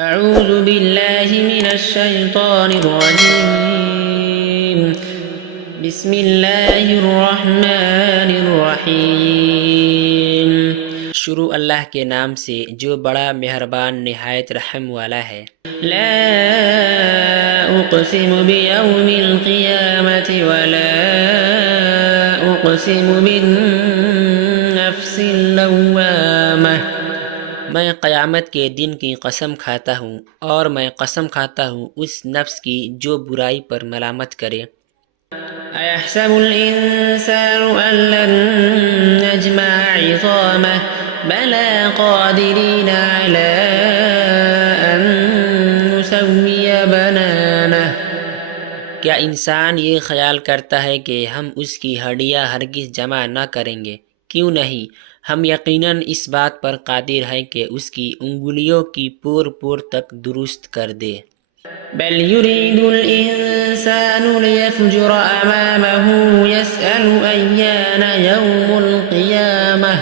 أعوذ بالله من الشيطان الرجيم بسم الله الرحمن الرحیم۔ شروع اللہ کے نام سے جو بڑا مہربان نہایت رحم والا ہے۔ لا اقسم بیوم القیامة ولا اقسم بالنفس اللوامة۔ میں قیامت کے دن کی قسم کھاتا ہوں اور میں قسم کھاتا ہوں اس نفس کی جو برائی پر ملامت کرے۔ أيحسب الإنسان أن لن نجمع عظامه بلى قادرين على أن نسوي بنانه۔ کیا انسان یہ خیال کرتا ہے کہ ہم اس کی ہڈیاں ہرگز جمع نہ کریں گے؟ کیوں نہیں، ہم یقیناً اس بات پر قادر ہیں کہ اس کی انگلیوں کی پور پور تک درست کر دے۔ بل يريد الإنسان ليفجر أمامه يسأل أيان يوم القيامة۔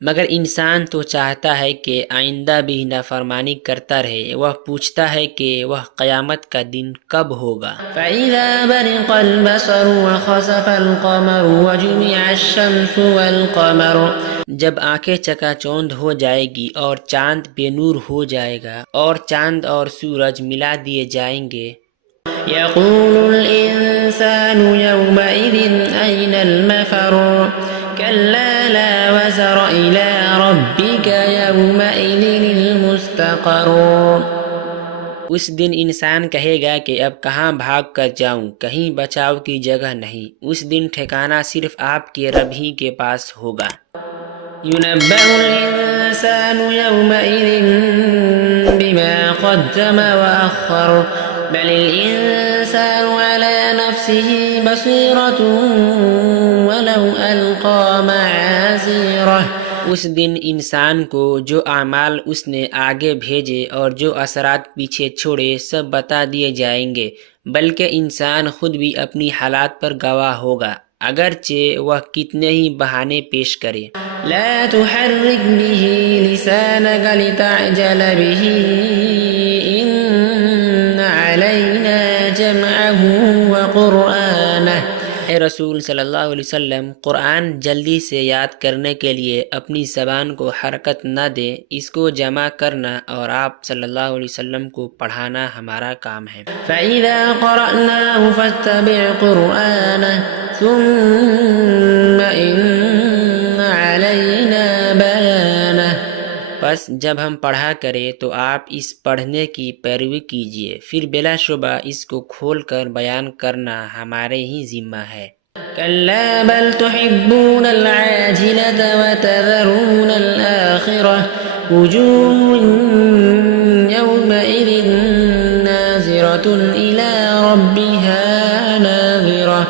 مگر انسان تو چاہتا ہے کہ آئندہ بھی نافرمانی کرتا رہے، وہ پوچھتا ہے کہ وہ قیامت کا دن کب ہوگا۔ فإذا برق البصر وخسف القمر وجمع الشمس والقمر۔ جب آنکھیں چکا چوند ہو جائے گی اور چاند بے نور ہو جائے گا اور چاند اور سورج ملا دیے جائیں گے۔ يقول الإنسان يومئذ أين المفر كلا لا وزر إلى ربك يومئذ المستقر۔ اس دن انسان کہے گا کہ اب کہاں بھاگ کر جاؤں، کہیں بچاؤ کی جگہ نہیں۔ اس دن ٹھکانہ صرف آپ کے رب ہی کے پاس ہوگا۔ ينبأ الإنسان يومئذ بما قدم وأخر بل الإنسان على نفسه بصيرة ولو ألقى معاذيره۔ اس دن انسان کو جو اعمال اس نے آگے بھیجے اور جو اثرات پیچھے چھوڑے سب بتا دیے جائیں گے، بلکہ انسان خود بھی اپنی حالات پر گواہ ہوگا اگرچہ وہ کتنے ہی بہانے پیش کرے۔ لا تحرك به لسانك لتعجل به إن علينا جمعه وقرآنه۔ اے رسول صلی اللہ علیہ وسلم، قرآن جلدی سے یاد کرنے کے لیے اپنی زبان کو حرکت نہ دے، اس کو جمع کرنا اور آپ صلی اللہ علیہ وسلم کو پڑھانا ہمارا کام ہے۔ فَإِذَا قَرَأْنَاهُ فَاتَّبِعْ قُرْآنَهُ ثُمَّ إِنَّ عَلَيْنَا بَيَانَهُ۔ پس جب ہم پڑھا کرے تو آپ اس پڑھنے کی پیروی کیجیے، پھر بلا شبہ اس کو کھول کر بیان کرنا ہمارے ہی ذمہ ہے۔ كلا بل تحبون العاجلة وتذرون الآخرة وجوه يومئذ ناظرة إلى ربها ناظرة۔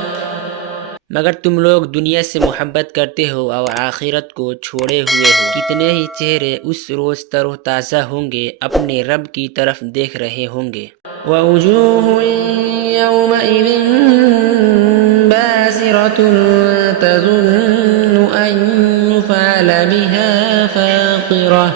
مگر تم لوگ دنیا سے محبت کرتے ہو اور آخرت کو چھوڑے ہوئے ہو، کتنے ہی چہرے اس روز تر و تازہ ہوں گے، اپنے رب کی طرف دیکھ رہے ہوں گے۔ وَوُجُوهٌ يَوْمَئِذٍ بَاسِرَةٌ تَظُنُّ أَن يُفْعَلَ بِهَا فَاقِرَةٌ۔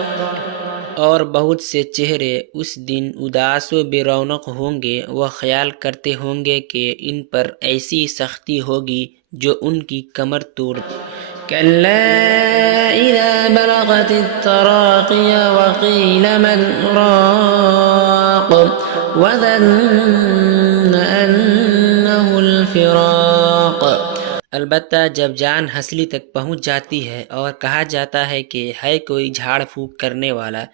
اور بہت سے چہرے اس دن اداس و بے رونق ہوں گے، وہ خیال کرتے ہوں گے کہ ان پر ایسی سختی ہوگی جو ان کی کمر توڑ دے۔ كلا إذا بلغت التراقي وقيل من راق وظن أنه الفراق۔ البتہ جب جان ہنسلی تک پہنچ جاتی ہے اور کہا جاتا ہے کہ ہے کوئی جھاڑ پھونک کرنے والا،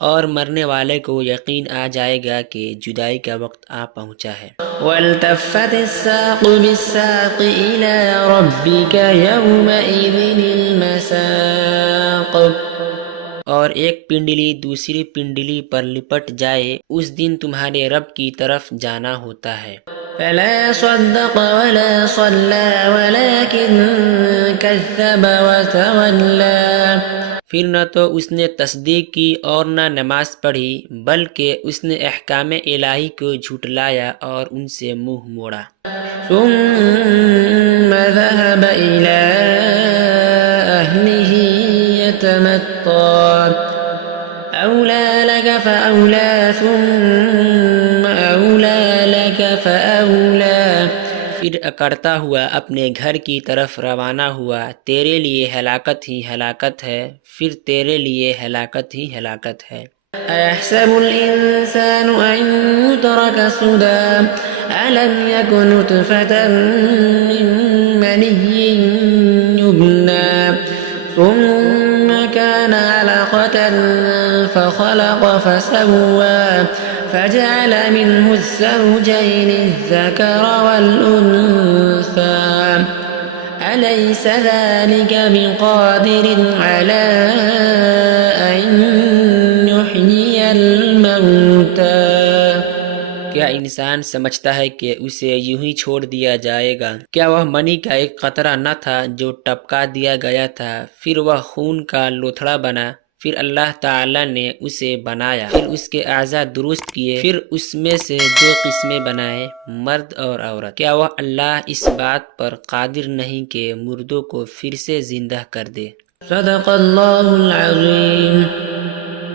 اور مرنے والے کو یقین آ جائے گا کہ جدائی کا وقت آ پہنچا ہے۔ وَالْتَفَّتِ السَّاقُ بِالسَّاقِ إِلَى رَبِّكَ يَوْمَئِذٍ الْمَسَاقُ۔ اور ایک پنڈلی دوسری پنڈلی پر لپٹ جائے، اس دن تمہارے رب کی طرف جانا ہوتا ہے۔ فَلَا صَدَّقَ وَلَا صَلَّى وَلَكِنْ كَذَّبَ وَتَوَلَّى۔ پھر نہ تو اس نے تصدیق کی اور نہ نماز پڑھی، بلکہ اس نے احکام الہی کو جھٹلایا اور ان سے منہ موڑا۔ ثم ذهب إلى أهله يتمطى أولى لك فأولى ثم أولى لك فأولى، پھر اکڑتا ہوا اپنے گھر کی طرف روانہ ہوا، تیرے لیے ہلاکت ہی ہلاکت ہے، پھر تیرے لیے ہلاکت ہی ہلاکت ہے۔ أيحسب الإنسان أن يترك سدى ألم يك نطفة من مني يمنى ثم كان علقة فخلق فسوى فجعل منه الزوجين الذكر والأنثى أليس ذلك بقادر على أن يحيي الموتى؟ کیا انسان سمجھتا ہے کہ اسے یوں ہی چھوڑ دیا جائے گا؟ کیا وہ منی کا ایک قطرہ نہ تھا جو ٹپکا دیا گیا تھا، پھر وہ خون کا لوتھڑا بنا، پھر اللہ تعالی نے اسے بنایا، پھر اس کے اعضاء درست کیے، پھر اس میں سے 2 قسمیں بنائے، مرد اور عورت۔ کیا وہ اللہ اس بات پر قادر نہیں کہ مردوں کو پھر سے زندہ کر دے؟ صدق اللہ العظیم۔